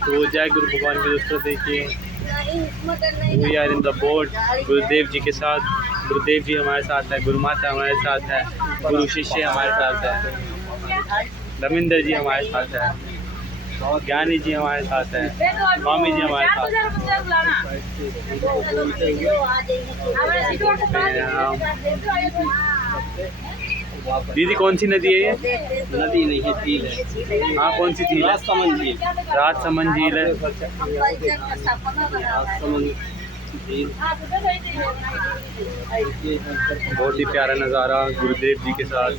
तो जय गुरु भगवान के दोस्तों, देखिए we are in the boat Gurudev ji के साथ। गुरुदेव जी हमारे साथ है, गुरु माता हमारे साथ है, गुरु शिष्य हमारे साथ है, रविंदर जी हमारे साथ है, ज्ञानी जी हमारे साथ है, स्वामी जी हमारे साथ है। दीदी कौन सी नदी है ये? नदी नहीं है, झील है। हाँ, कौन सी झील है? राजसमंद झील। राजसमंद झील है। राजसमंद झील बहुत ही प्यारा नज़ारा गुरुदेव जी के साथ।